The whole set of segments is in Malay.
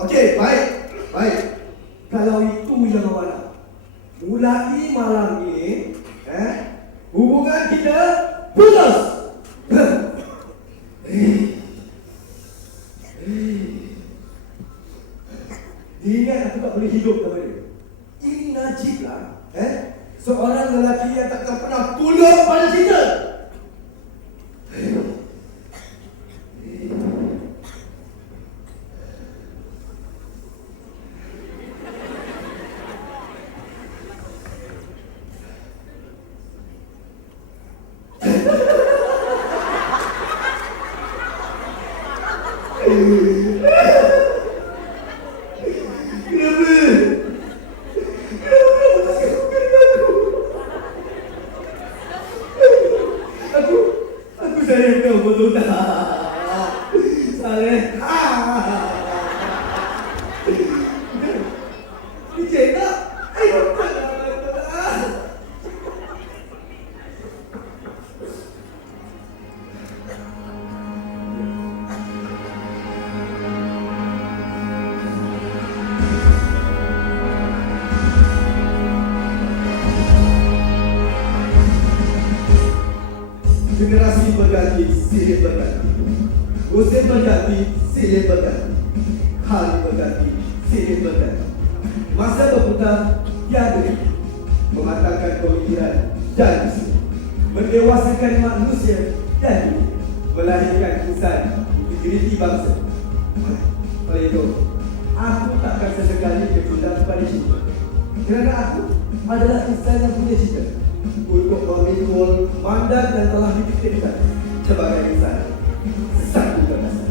Okey, baik. Baik. Kalau itu yang awak nak, mulai malam ni, hubungan kita putus. Ingat aku tak boleh hidup tanpa dia. Ini Najib lah. Seorang lelaki yang takkan pernah tunduk pada kita. Aku sayang kau betul tak? Saleh. Ijek tak? Ayo tak. Generasi berganti, silih berganti. Musim berganti, silih berganti. Hari berganti, silih berganti. Masa berputar, tiada mematangkan pemikiran dan visi, mendewasakan manusia dan melahirkan insan integriti bangsa. Oleh itu, aku takkan sesekali berpindah kepada cinta, kerana aku adalah insan yang punya cinta untuk memikul mandat yang telah dititipkan sebagai insan satu bangsa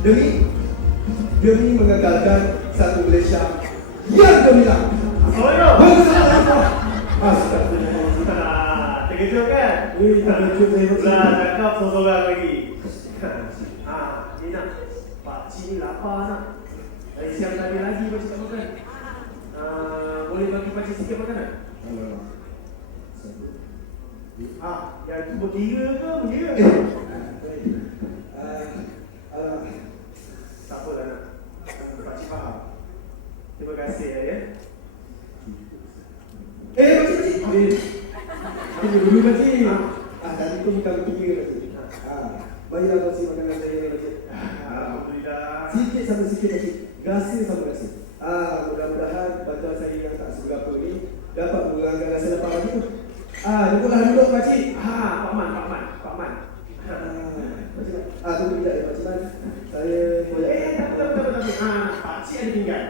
demi mengekalkan satu Malaysia yang gemilang. Astagfirullah. Terkejut kan? Wih, terkejut saya macam Dah ni. cakap seorang lagi. Ni nak pakcik ni lapar nak. Dari siang tadi lagi pakcik tak makan. Boleh bagi pakcik sikit makanan? Yang itu berkira ke berkira? Tak apalah nak. Pakcik faham. Terima kasih ya. Pakcik. Tunggu dulu pakcik. Tadi tu bukan berkira pakcik. Bagilah pakcik makanan saya ni pakcik. Alhamdulillah. Sikit sama sikit pakcik. Rasa sama rasa. Mudah-mudahan bantuan saya yang tak seberapa ni dapat mengurangkan rasa lapar pakcik tu. Duduklah duduk pakcik. Pak Man. Tunggu sekejap ya pakcik Man. Saya boleh. Tapi. Pakcik ada pinggan.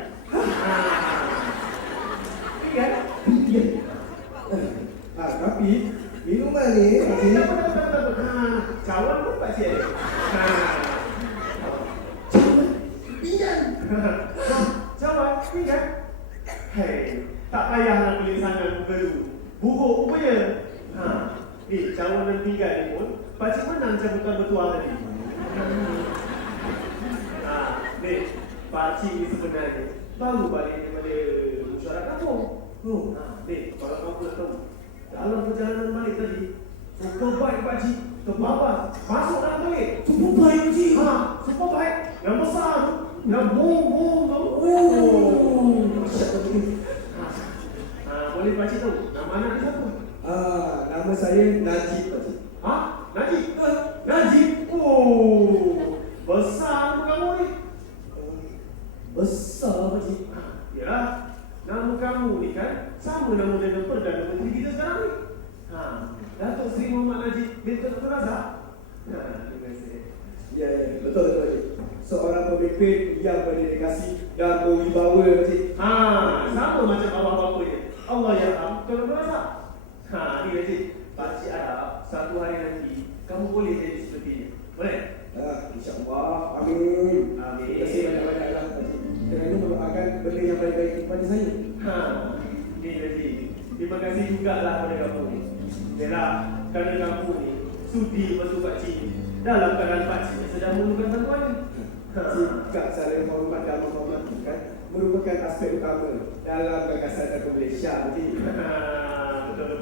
Pinggan? Tapi minuman ni pakcik. Cawan pun pakcik ada. Cawan, pinggan? Hei, tak payah nak beli sangat muka tu. Buruk rupanya. Ni, cawan dan pinggan ni pun pakcik menang cabutan bertuah tadi. Ni, pakcik ni sebenarnya baru balik daripada musyawarah kampung. Ni, kalau kamu nak tahu, dalam perjalanan balik tadi, superbike pakcik terbabas masuk dalam balik. Superbike pakcik? Superbike yang besar tu, yang boom tu. Boleh pakcik tahu nama anak dia siapa? Nama saya Najib pakcik. Najib? Najib? Besar nama kamu ni. Besar pakcik. Yalah, nama kamu ni kan sama nama dengan Perdana Menteri kita sekarang ni. Datuk Seri Muhammad Najib bin Tun Razak. Terima kasih. Ya, betul pakcik. Seorang pemimpin yang berdedikasi dan berwibawa pakcik. Sama macam bapa-bapanya. Allah yarham Tun Razak. Ni pakcik. Pakcik harap satu hari nanti kamu boleh jadi seperti ini. Boleh? InsyaAllah. Amin. Terima kasih banyak-banyaklah pakcik. Kerana mendoakan benda yang baik-baik kepada saya. Ni pakcik. Terima kasih jugalah kepada kamu. Yalah, kerana kamu ni sudi bantu pakcik dalam keadaan pakcik yang sedang memerlukan bantuan ni. Sikap saling hormat dan menghormatikan merupakan aspek utama dalam gagasan Satu Malaysia pakcik. Betul.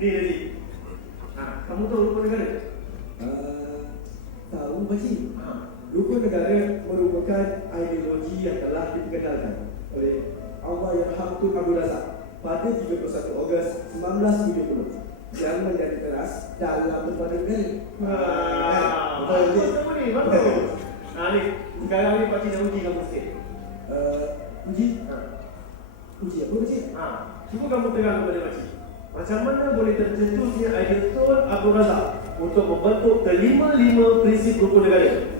Ni pakcik. Kamu tahu rupa negara? Tahu pakcik. Rukun negara merupakan ideologi yang telah diperkenalkan oleh Allahyarham Tun Abdul Razak pada 31 Ogos 1970 yang menjadi teras dalam berbagai negara. Betul ni, betul. Ni, sekarang ni Pakcik nak uji kamu sikit. Uji? Uji apa uji? Cuba kamu terang kepada Pakcik. Macam mana boleh tercetusnya idea Tun Abdul Razak untuk membentuk kelima-lima prinsip rukun negara?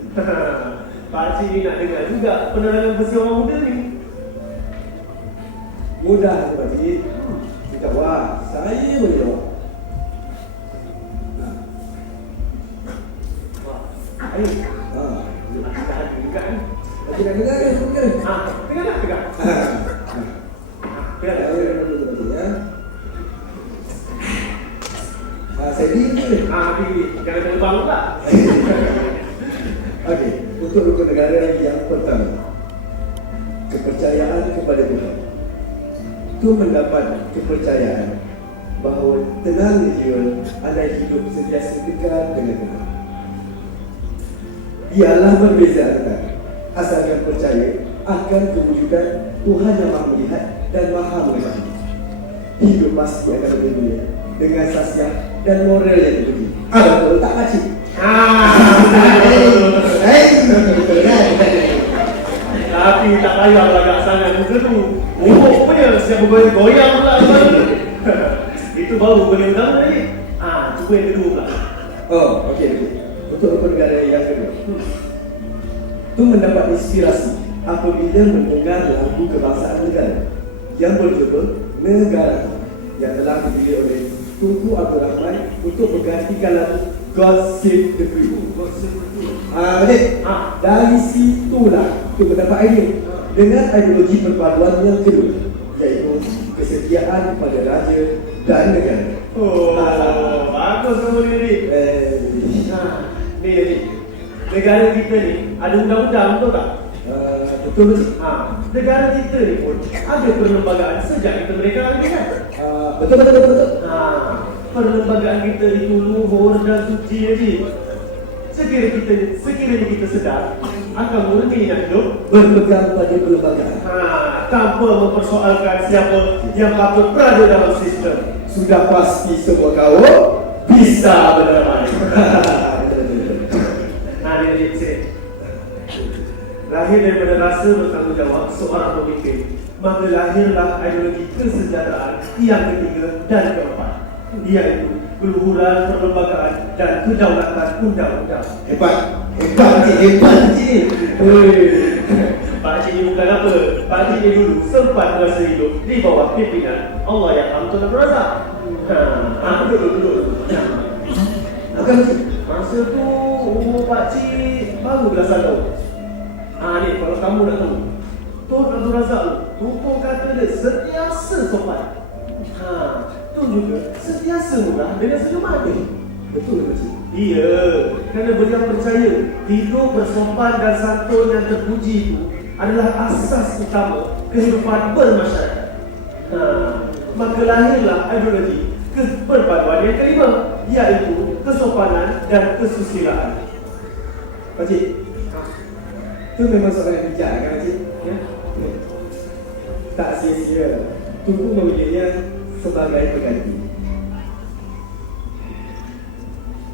Pakcik ni nak dengar juga penerangan versi orang muda ni. Mudah tu Pakcik. Kita jawab. Saya boleh jawab. Ayo. Tahan juga ni. Pakcik nak dengar ke? Dengar tak? Dengar. Dengar tak? Pakcik ya. Saya diri. Jangan terbang pula. Okey, untuk rukun negara yang pertama, kepercayaan kepada Tuhan. Itu mendapat kepercayaan bahawa tenang jiwa anda hidup sentiasa dekat dengan Tuhan. Ialah berbeza antara asalkan percaya akan kewujudan Tuhan yang Maha Melihat dan Maha Mengetahui. Hidup pasti akan lebih mulia dengan sasiah dan moral yang tinggi. Betul tak Pakcik? Tapi tak payah agak sangat muka tu. Punya siap bergoyang pula. Itu baru benda utama tadi. Cuba yang kedua pula. Okey. Untuk rukun negara yang kedua, itu mendapat inspirasi apabila mendengar lagu kebangsaan negara yang berjudul Negara yang telah dipilih oleh Tunku Abdul Rahman untuk menggantikan lagu God Save the Queen. Dari situlah itu mendapat idea dengan ideologi perpaduan yang kedua, iaitu kesetiaan kepada raja dan negara. Bagus kamu ni. Ni, negara kita ni ada undang-undang, betul tak? Betul. Negara kita ni pun ada perlembagaan sejak kita merdeka lagi kan? Betul. Perlembagaan kita itu luhur dan suci lagi. Sekiranya kita sedar akan murni nak hidup berpegang pada perlembagaan tanpa mempersoalkan siapa yang patut berada dalam sistem. Sudah pasti semua kaum bisa berdamai. Dia sini. Lahir daripada rasa bertanggungjawab seorang pemimpin, maka lahirlah ideologi kesejahteraan yang ketiga dan keempat, iaitu keluhuran perlembagaan dan kedaulatan undang-undang. Hebat Pakcik. Pakcik ni bukan apa. Pakcik ni dulu sempat berasa hidup di bawah pimpinan Allahyarham Tun Abdul Razak. Duduk. Bukan masa tu umur Pakcik baru belasan tahun. Ni kalau kamu nak tahu, Tun Abdul Razak tu tutup kata dia sentiasa sopan. Tu juga sentiasa murah dengan senyuman. betul Pakcik. Iya, kerana beliau percaya hidup bersopan dan santun yang terpuji itu adalah asas utama kehidupan bermasyarakat. Maka lahirlah ideologi perpaduan yang kelima, iaitu kesopanan dan kesusilaan. Pakcik, itu memang soalan yang bijak kan Pakcik? Ya? Tak sia-sia Tunku memilihnya sebagai pengganti.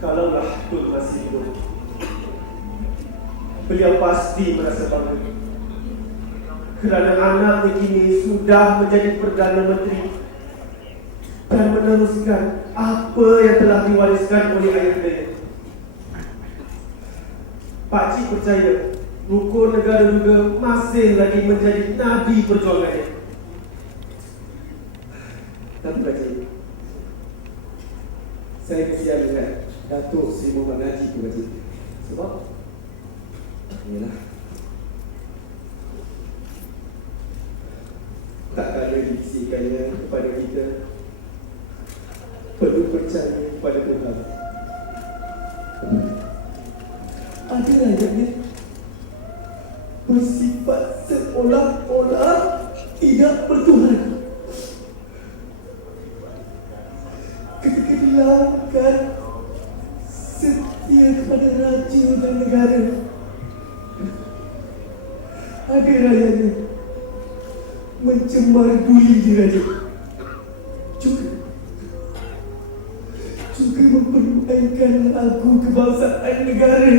Kalaulah Tun masih hidup, beliau pasti merasa bangga kerana anaknya kini sudah menjadi Perdana Menteri dan meneruskan apa yang telah diwariskan oleh ayahnya. Pakcik percaya rukun negara juga masih lagi menjadi nabi perjuangannya. Tapi Pakcik, saya kesian dengan Datuk Seri Muhammad Najib tu Pakcik. Sebab yalah, tak kala dibisikkannya kepada kita perlu percaya kepada Tuhan. Ada ayatnya bersifat seolah-olah tidak bertuhan. Ketika dilakukan setia kepada raja dan negara, ada rayanya mencemar duli diraja, juga mempermainkan lagu kebangsaan negara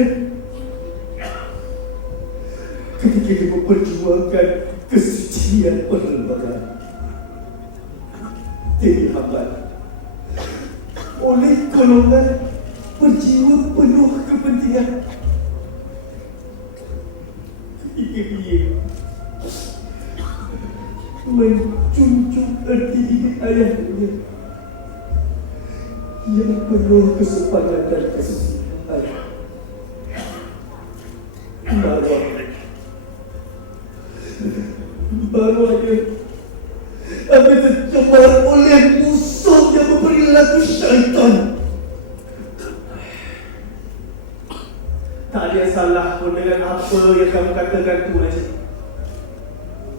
ketika dia memperjuangkan kesucian perlembagaan. Dihambat oleh golongan berjiwa penuh kepentingan ketika dia menjunjung erti didik ayahnya yang penuh kesopanan dan kesusilaan. Barunya tapi tercemar oleh musuh yang berperilaku syaitan. Tak ada yang salah pun dengan apa yang kamu katakan tu, Najib.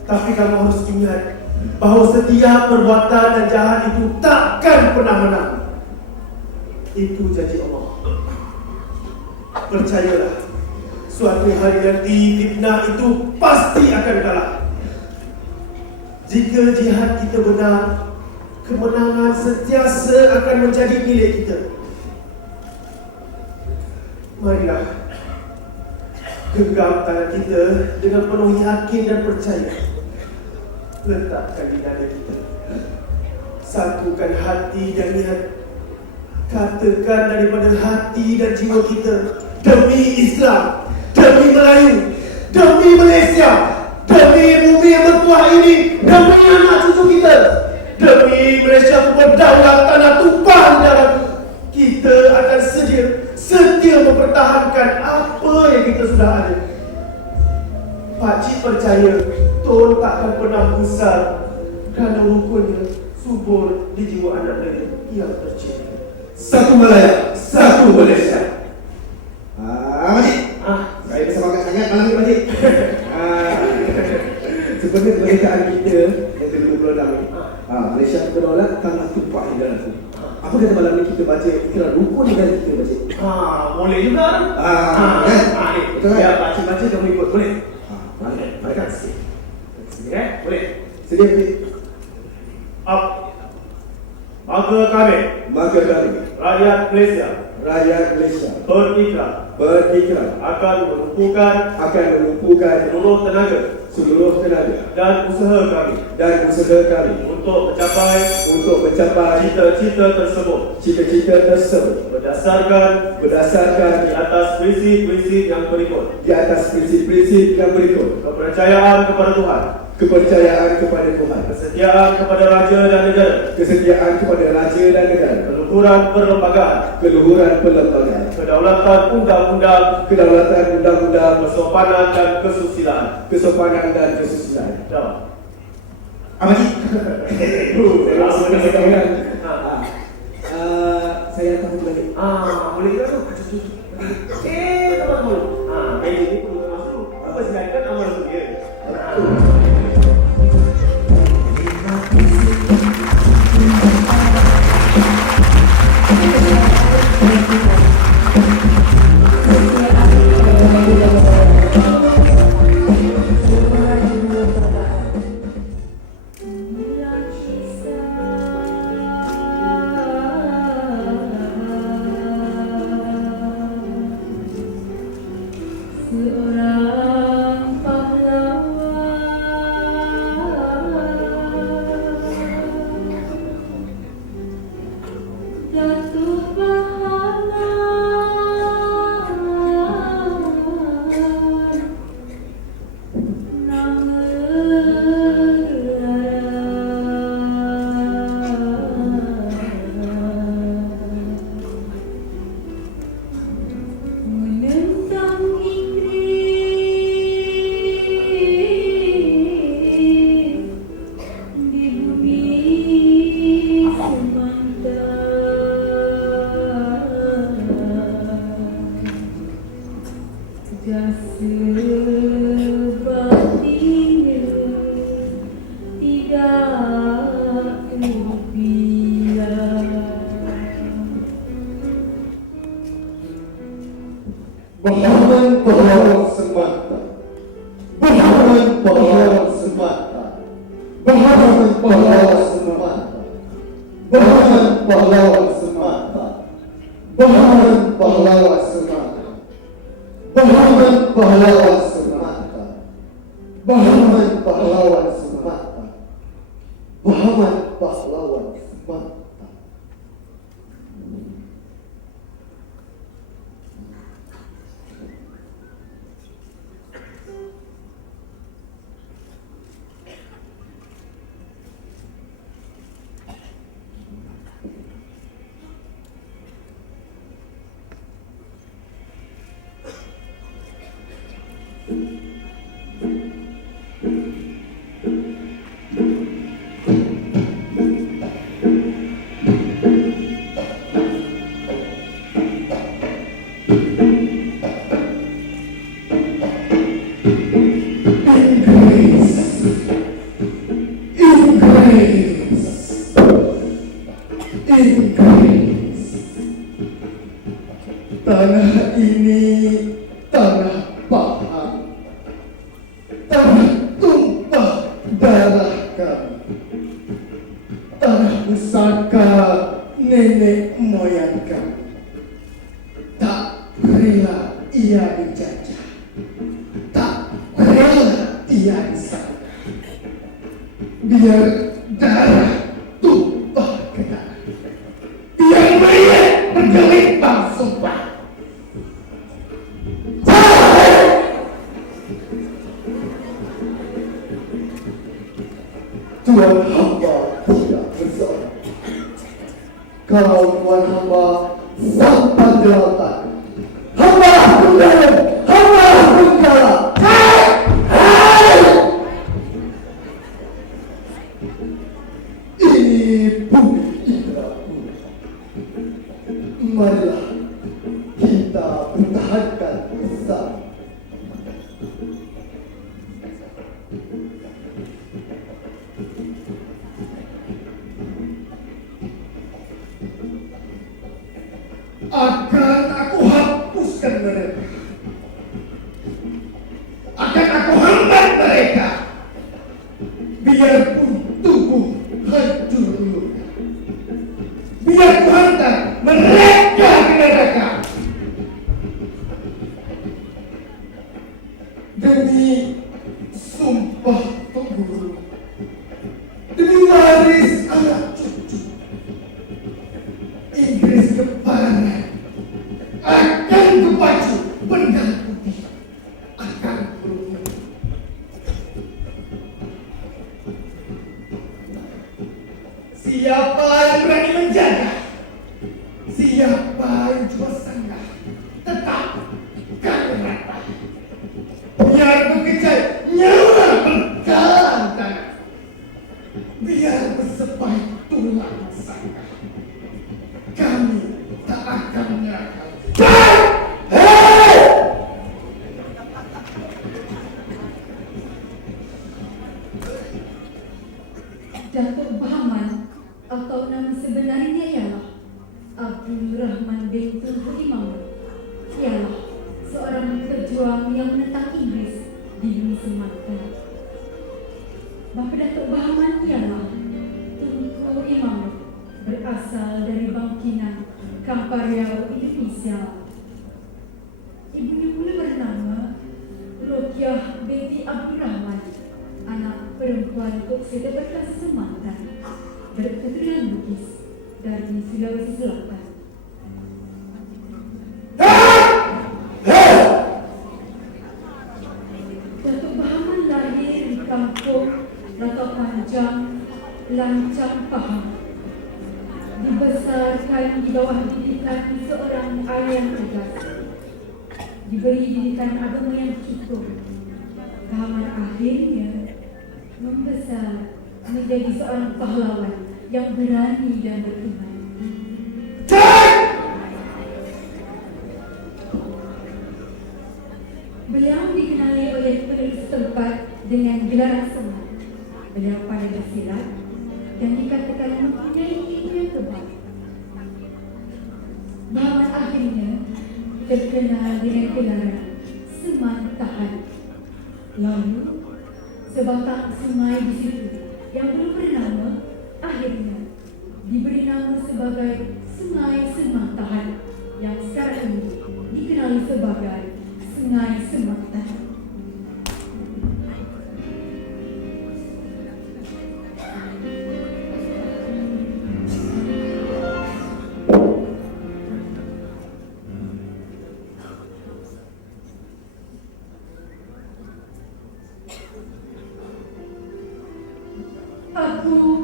Tapi kamu harus ingat bahawa setiap perbuatan dan jahat itu takkan pernah menang. Itu janji Allah. Percayalah, suatu hari nanti fitnah itu pasti akan kalah. Jika jihad kita benar, kemenangan sentiasa akan menjadi milik kita. Marilah genggam tangan kita dengan penuh yakin dan percaya. Letakkan di dada kita. Satukan hati dan niat. Katakan daripada hati dan jiwa kita, demi Islam, demi Melayu, demi Malaysia, demi bumi yang berkuah ini, demi anak cucu kita, demi Malaysia berdaulat tanah tumpah darah, kita akan setia mempertahankan apa yang kita sudah ada. Pakcik percaya Tun takkan pernah gusar kerana rukunnya subur di jiwa anak negeri yang tercinta. Satu Malaya, satu Malaysia. Makcik. Saya bersemangat sangat malam ni, Makcik. Sebenarnya kemerdekaan kita yang ke-26 ni, Malaysia berdaulat tanah tumpah di dalam tu. Apa kata malam ni kita baca ikrar rukun negara kita, Makcik? Boleh juga. Betul kan? Ya, pakcik baca kamu ikut, boleh? Mari kasih. Boleh. Sedia, Makcik. Maka kami, rakyat Malaysia berikrar akan menumpukan seluruh tenaga dan usaha kami untuk mencapai cita-cita tersebut berdasarkan di atas prinsip-prinsip yang berikut. Kepercayaan kepada Tuhan, kesetiaan kepada raja dan negara, keluhuran perlembagaan, kedaulatan undang-undang, kesopanan dan kesusilaan. Dah. Makcik. Saya tahu lagi. Boleh ke tu? Tak apa. Baik ini perlu masuk. Apa silakan amal tu dia. Seorang pahlawan semata. Bahaman pahlawan semata. Bahaman pahlawan semata. Bahaman pahlawan semata. Bahaman pahlawan semata. Bahaman pahlawan semata. Bahaman pahlawan semata. Tanah ini tanah paham, tanah tumpah darah kami, tanah pusaka nenek moyang kami. Tak rela ia dijajah, tak rela ia disandra. Biar darah tumpah ke tanah, biar mayat bergelimpang sumpah. Tuhan hamba tidak bersalah. Kau Tuhan hamba sampan jelatan. Hamba Tunggal, hamba Tunggal. Ini bumi Indrapura. Marilah kita pertahankan bersama. Akan aku hapuskan mereka, akan aku hambat mereka, biarpun tubuh hancur dulu, biar ku hantar mereka ke neraka. Demi sumpah pengguru, demi waris anak cucu, Inggris keparat akan kupacu benang putih akan berubah. Siapa yang berani menjaga, siapa yang cuma sanggah, tetap kami rata. Biar mengejar nyawa berjalan tanah, biar bersepai tulang sanggah, kami tak akan menyerahkan. Datuk Bahaman atau nama sebenarnya ialah Abdul Rahman bin Tunku Imam, ialah seorang pejuang yang menentang Inggris di bumi Sumatera. Bapa Datuk Bahaman ialah Tunku Imam, berasal dari Bangkinang, Kampar Riau, Indonesia. Ibunya pula bernama Rokiah binti Abdul Rahman, anak perempuan Tok Seda berkelas Sumatera, berketurunan Bugis dari Sulawesi Selatan. Datuk Bahaman lahir di kampung Rata Panjang, Lancang, Pahang. Dibesarkan di bawah didikan seorang ayah yang tegas, diberi didikan agama yang cukup. Bahaman akhirnya membesar menjadi seorang pahlawan yang berani dan beriman. Beliau dikenali oleh penduduk setempat dengan gelar Semar. Beliau pandai bersilat dan dikatakan mempunyai ilmu yang tebal. Bahaman akhirnya terkenal dengan gelar Seman Tahan. Lalu sebatang sungai di situ yang belum bernama akhirnya diberi nama sebagai Sungai Sematahan yang sekarang ini dikenali sebagai Sungai Sematahan. Aku